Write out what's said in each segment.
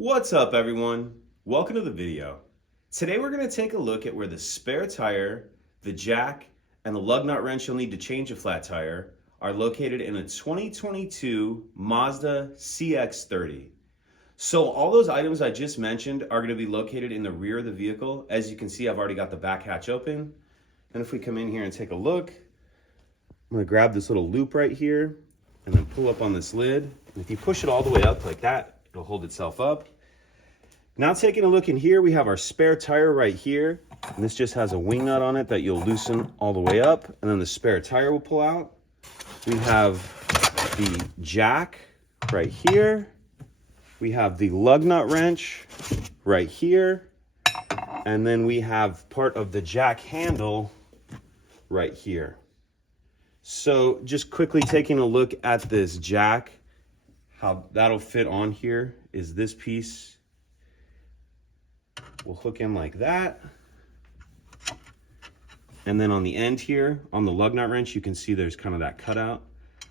What's up, everyone? Welcome to the video. Today we're going to take a look at where the spare tire, the jack, and the lug nut wrench you'll need to change a flat tire are located in a 2022 Mazda CX-30. So all those items I just mentioned are going to be located in the rear of the vehicle. As you can see, I've already got the back hatch open. And if we come in here and take a look, I'm going to grab this little loop right here and then pull up on this lid. And if you push it all the way up like that, it'll hold itself up. Now taking a look in here, we have our spare tire right here. And this just has a wing nut on it that you'll loosen all the way up. And then the spare tire will pull out. We have the jack right here. We have the lug nut wrench right here. And then we have part of the jack handle right here. So just quickly taking a look at this jack, how that'll fit on here is this piece will hook in like that. And then on the end here, on the lug nut wrench, you can see there's kind of that cutout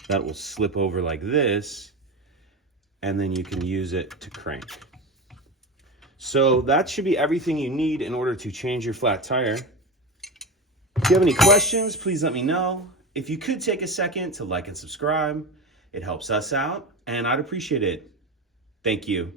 that will slip over like this. And then you can use it to crank. So that should be everything you need in order to change your flat tire. If you have any questions, please let me know. If you could take a second to like and subscribe, it helps us out and I'd appreciate it. Thank you.